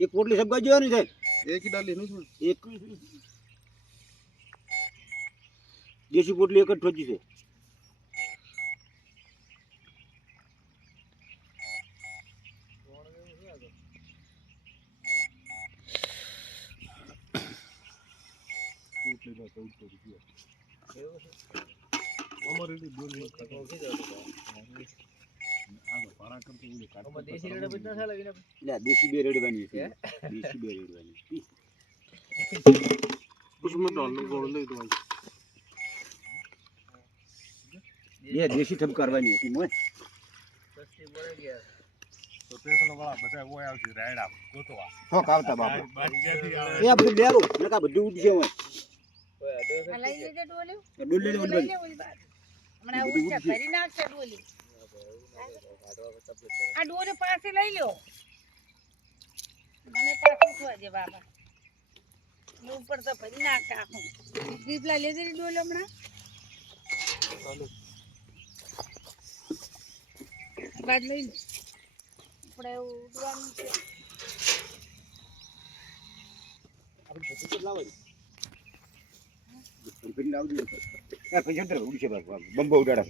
એક પોટલી સબકા જોવાની છે એક ડાલી નું એક દેશી પોટલી એક જ ઠોચી છે देशी भी रेडी बनी है देशी भी रेडी बनी उसमें डालने को ले दो ये देशी थम करवानी है मोय सस्ती पड़ गया तो पेसलो वाला બધા ઓય આવશે રાયડા ગોતવા હો કાવતા બાપા એ આ બધું લેરો નકા બધું ઉડી છે ઓય ઓય લઈ લેજે ડોલ્યું ડોલ લે હમણાં ઉચ્ચા કરી નાખશે ડોલી આ ડોલે પાસે લઈ લ્યો મને પાછું ખોજે બાબા ઉપર તો ભરી નાખતા આખું દીપલા લેજે ડોલ હમણાં ચાલો બાદ લઈ લે આપણે ઉડવાનું છે આપણે બધું લાવવાનું ફરી લાવજો યાર પછી અંદર ઉડી છે બાબા બંબો ઉડાડા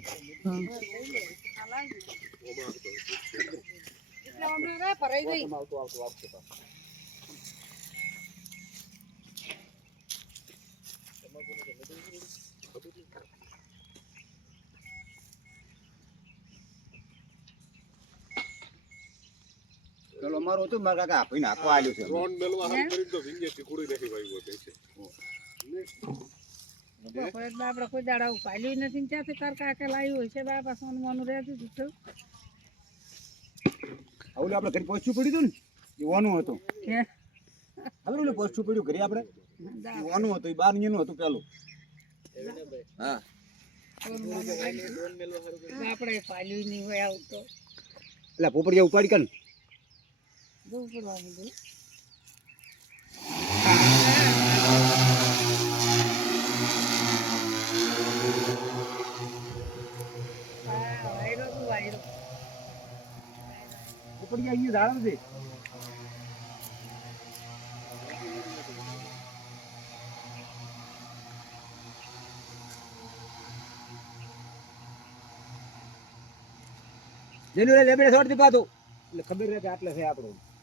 એટલે હમણાં રે ભરાઈ ગઈ આવતો ચલો મારો તો મારા કાકા આપીને આપવા આવ્યો છે ડ્રોન મેલવા હાલ કરી તો વિંગે ટીકુડી નથી ભાઈ હોય છે આપણે કોઈ દાડા ઉપાડ્યું નથી ત્યાંથી કર કાકે લાવ્યું હોય છે બાપા સોનું મોનું રહેતું હતું આવું આપણે ઘરે પહોંચવું પડ્યું હતું ને એ વાનું હતું હવે ઓલે પહોંચવું પડ્યું ઘરે આપણે વાનું હતું એ 12 નું હતું પેલું હા આપણે પાલ્યું નહીં હોય આવું તો એટલે પોપડિયા ઉપાડી કર દઉં પડવાનું દઉં પોપડિયા અહીંયા ઝાડ છે જેનું લેબડે છોડ દી પાતો એટલે ખબર રહે કે આટલે છે આપણો